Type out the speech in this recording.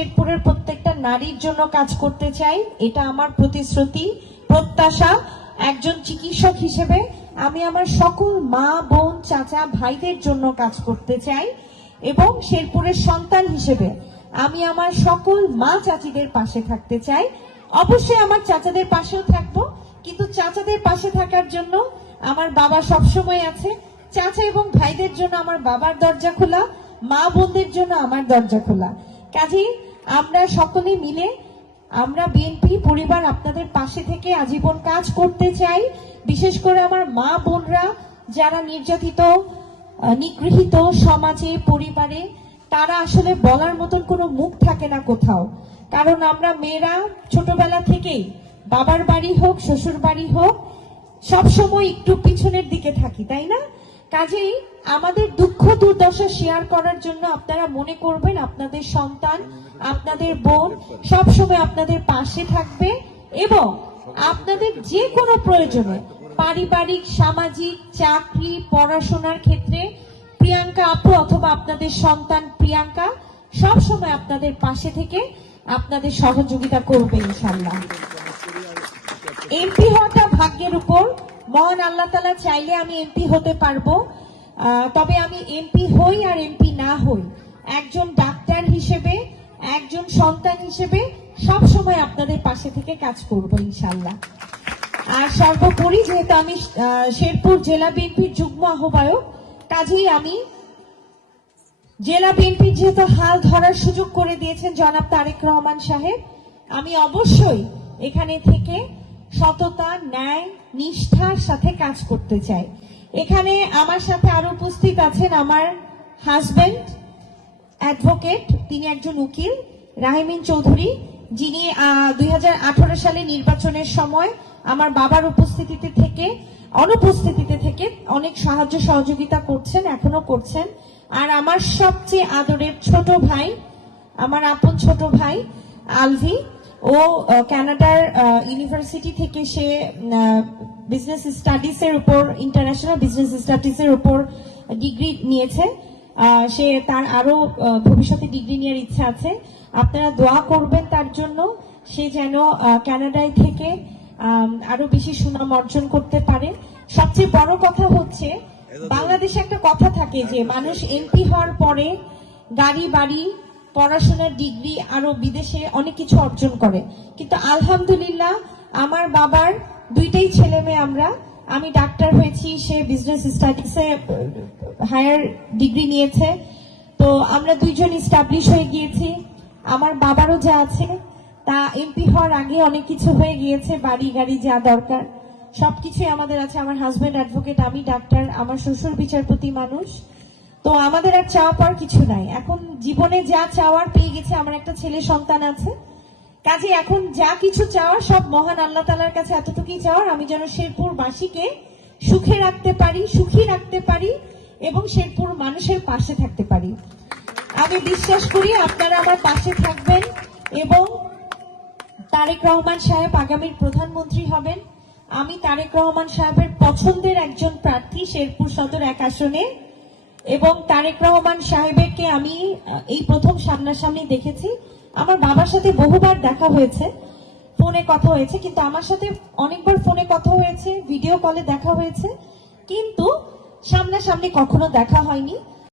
শেরপুরের প্রত্যেকটা নারীর জন্য কাজ করতে চাই। এটা আমার প্রতিশ্রুতি, প্রত্যাশা। একজন চিকিৎসক হিসেবে আমি আমার সকল মা, বোন, চাচা, ভাইদের জন্য কাজ করতে চাই এবং শেরপুরের সন্তান হিসেবে আমি আমার সকল মা চাচিদের পাশে থাকতে চাই। অবশ্যই আমার চাচাদের পাশেও থাকবো, কিন্তু চাচাদের পাশে থাকার জন্য আমার বাবা সবসময় আছে। চাচা এবং ভাইদের জন্য আমার বাবার দরজা খোলা, মা বোনদের জন্য আমার দরজা খোলা। কাজেই আমরা সকলে মিলে আমরা বিএনপি পরিবার আপনাদের পাশে থেকে আজীবন কাজ করতে চাই। বিশেষ করে আমার মা বোনরা যারা নির্যাতিত, নিগৃহীত সমাজে, পরিবারে, তারা আসলে বলার মতন কোনো মুখ থাকে না কোথাও। কারণ আমরা মেয়েরা ছোটবেলা থেকেই বাবার বাড়ি হোক, শ্বশুর বাড়ি হোক, সবসময় একটু পিছনের দিকে থাকি, তাই না? কাজেই আমাদের দুঃখ দুর্দশা শেয়ার করার জন্য আপনারা মনে করবেন আপনাদের সন্তান, আপনাদের বোন সবসময় আপনাদের পাশে থাকবে এবং আপনাদের যে কোনো প্রয়োজনে পারিবারিক, সামাজিক, চাকরি, পড়াশোনার ক্ষেত্রে প্রিয়াঙ্কা আপু অথবা আপনাদের সন্তান প্রিয়াঙ্কা সবসময় আপনাদের পাশে থেকে আপনাদের সহযোগিতা করবে ইনশাআল্লাহ। এমপি হওয়াটা ভাগ্যের উপর, মহান আল্লাহ তাআলা চাইলে আমি এমপি হতে পারবো। তবে আমি এমপি হই আর এমপি না হই, একজন ডাক্তার হিসেবে, একজন সন্তান হিসেবে সব সময় আপনাদের পাশে থেকে কাজ করব ইনশাআল্লাহ। আর সর্বোপরি যেহেতু আমি শেরপুর জেলা বিএনপির যুগ্ম আহ্বায়ক, কাজেই আমি জেলা বিএনপির যেহেতু হাল ধরার সুযোগ করে দিয়েছেন জনাব তারেক রহমান সাহেব, আমি অবশ্যই এখানে থেকে সততা, ন্যায়, নিষ্ঠার সাথে কাজ করতে চাই। এখানে আমার সাথে আরো উপস্থিত আছেন আমার হাজবেন্ড অ্যাডভোকেট, তিনি একজন উকিল, রাহিমিন চৌধুরী, যিনি 2018 সালে নির্বাচনের সময় আমার বাবার উপস্থিতিতে থেকে, অনুপস্থিতিতে থেকে অনেক সাহায্য সহযোগিতা করছেন, এখনো করছেন। আর আমার সবচেয়ে আদরের ছোট ভাই, আমার আপন ছোট ভাই আলভি, ও কানাডার ইউনিভার্সিটি থেকে সে বিজনেস স্টাডিজ এর উপর, ইন্টারন্যাশনাল বিজনেস স্টাডিজ এর উপর ডিগ্রি নিয়েছে। সে তার আরো ভবিষ্যতে ডিগ্রি নেওয়ার ইচ্ছা আছে। আপনারা দোয়া করবেন তার জন্য, সে যেন কানাডায় থেকে আরো বেশি সুনাম অর্জন করতে পারে। সবচেয়ে বড় কথা হচ্ছে, বাংলাদেশে একটা কথা থাকে যে মানুষ এমপি হওয়ার পরে গাড়ি, বাড়ি, পড়াশোনার ডিগ্রি, আরো বিদেশে অনেক কিছু অর্জন করে, কিন্তু আলহামদুলিল্লাহ আমার বাবার দুইটাই ছেলে মেয়ে আমরা। আমি ডাক্তার হয়েছি, সে বিজনেস স্টাডিজে হায়ার ডিগ্রি নিয়েছে। তো আমরা দুইজন এস্টাবলিশ হয়ে গিয়েছি। আমার বাবারও যা আছে তা এমপি হওয়ার আগে অনেক কিছু হয়ে গিয়েছে, বাড়ি গাড়ি যা দরকার সবকিছুই আমাদের আছে। আমার হাজবেন্ড অ্যাডভোকেট, আমি ডাক্তার, আমার শ্বশুর বিচারপতি মানুষ। তো আমাদের আর চাওয়া পাওয়ার কিছু নাই। এখন জীবনে যা চাওয়ার পেয়ে গেছে, আমার একটা ছেলে সন্তান আছে। কাজে এখন যা কিছু চাওয়ার সব মহান আল্লাহ তাআলার কাছে এতটুকুই চাওয়ার, আমি যেন শেরপুরবাসীকে সুখে রাখতে পারি, সুখী রাখতে পারি এবং শেরপুর মানুষের পাশে থাকতে পারি। আমি বিশ্বাস করি আপনারা আমার পাশে থাকবেন এবং তারেক রহমান সাহেব আগামীর প্রধানমন্ত্রী হবেন। আমি তারেক রহমান সাহেবের পছন্দের একজন প্রার্থী শেরপুর সদর 1 আসনে, এবং তারেক রহমান সাহেবকে আমি এই প্রথম সামনাসামনি দেখেছি। আমার বাবার সাথে বহুবার দেখা হয়েছে, ফোনে কথা হয়েছে, কিন্তু আমার সাথে অনেকবার ফোনে কথা হয়েছে, ভিডিও কলে দেখা হয়েছে, কিন্তু সামনাসামনি কখনো দেখা হয়নি।